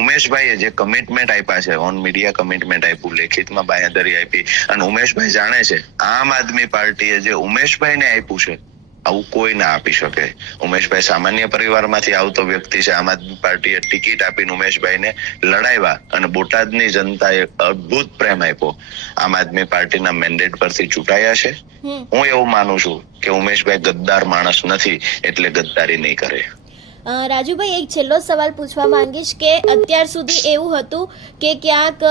ઉમેશભાઈએ જે કમિટમેન્ટ આપ્યા છે, ઓન મીડિયા કમિટમેન્ટ આપ્યું, લેખિતમાં બાંહેધરી આપી, અને ઉમેશભાઈ જાણે છે આમ આદમી પાર્ટીએ જે ઉમેશભાઈને આપ્યું છે આવું કોઈ ના આપી શકે. ઉમેશભાઈ સામાન્ય પરિવારમાંથી આવતો વ્યક્તિ છે. આમ આદમી પાર્ટીએ ટિકિટ આપીને ઉમેશભાઈને લડાવ્યા અને બોટાદની જનતાએ અદ્ભુત પ્રેમ આપ્યો. આમ આદમી પાર્ટીના મેન્ડેટ પરથી ચૂંટાયા છે. હું એવું માનું છું કે ઉમેશભાઈ ગદ્દાર માણસ નથી, એટલે ગદ્દારી નહીં કરે. રાજુભાઈ, એક છેલ્લો સવાલ પૂછવા માંગીશ કે અત્યાર સુધી એવું હતું કે ક્યાંક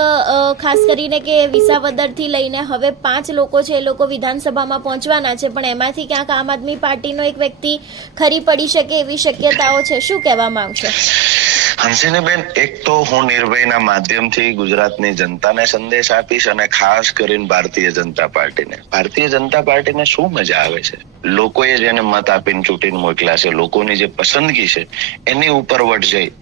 ખાસ કરીને કે વિસાવદરથી લઈને હવે 5 લોકો છે, એ લોકો વિધાનસભામાં પહોંચવાના છે, પણ એમાંથી ક્યાંક આમ આદમી પાર્ટીનો એક વ્યક્તિ ખરી પડી શકે એવી શક્યતાઓ છે. શું કહેવા માંગશો? હંસિનીબેન, એક તો હું નિર્ભયના માધ્યમથી ગુજરાતની જનતાને સંદેશ આપીશ, અને ખાસ કરીને ભારતીય જનતા પાર્ટીને શું મજા આવે છે, લોકોએ જેને મત આપીને ચૂંટીને મોકલ્યા છે, લોકોની જે પસંદગી છે એની ઉપર વટ જઈ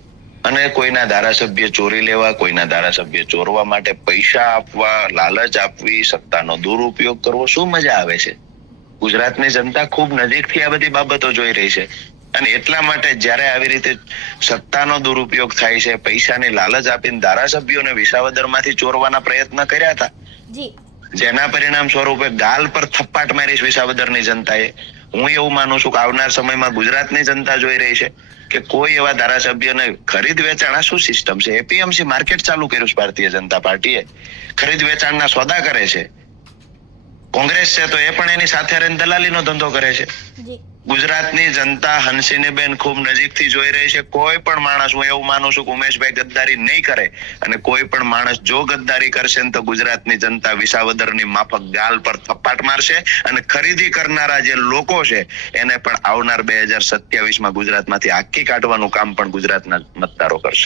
અને કોઈના ધારાસભ્ય ચોરી લેવા, કોઈના ધારાસભ્ય ચોરવા માટે પૈસા આપવા, લાલચ આપવી, સત્તાનો દુરુપયોગ કરવો, શું મજા આવે છે? ગુજરાતની જનતા ખૂબ નજીકથી આ બધી બાબતો જોઈ રહી છે, અને એટલા માટે જ્યારે આવી રીતે સત્તાનો દુરુપયોગ થાય છે, પૈસાની લાલચ આપીને ધારાસભ્યોને વિસાવદરમાંથી ચોરવાના પ્રયત્ન કર્યા હતા, જેના પરિણામ સ્વરૂપે ગાલ પર થપ્પાટ મારી વિસાવદરની જનતાએ. હું એવું માનું છું કે આવનાર સમયમાં ગુજરાતની જનતા જોઈ રહી છે કે કોઈ એવા ધારાસભ્યને ખરીદ વેચાણ, શું સિસ્ટમ છે? એપીએમસી માર્કેટ ચાલુ કર્યું છે ભારતીય જનતા પાર્ટીએ, ખરીદ વેચાણના સોદા કરે છે. કોંગ્રેસ છે તો એ પણ એની સાથે રહીને દલાલીનો ધંધો કરે છે. ગુજરાતની જનતા હંસિનીબેન ખૂબ નજીકથી જોઈ રહી છે. કોઈ પણ માણસ, હું એવું માનું છું કે ઉમેશભાઈ ગદ્દારી નહીં કરે, અને કોઈ પણ માણસ જો ગદ્દારી કરશે ને તો ગુજરાતની જનતા વિસાવદરની માફક ગાલ પર થપ્પાટ મારશે, અને ખરીદી કરનારા જે લોકો છે એને પણ આવનાર 2027માં ગુજરાતમાંથી આખી કાઢવાનું કામ પણ ગુજરાતના મતદારો કરશે.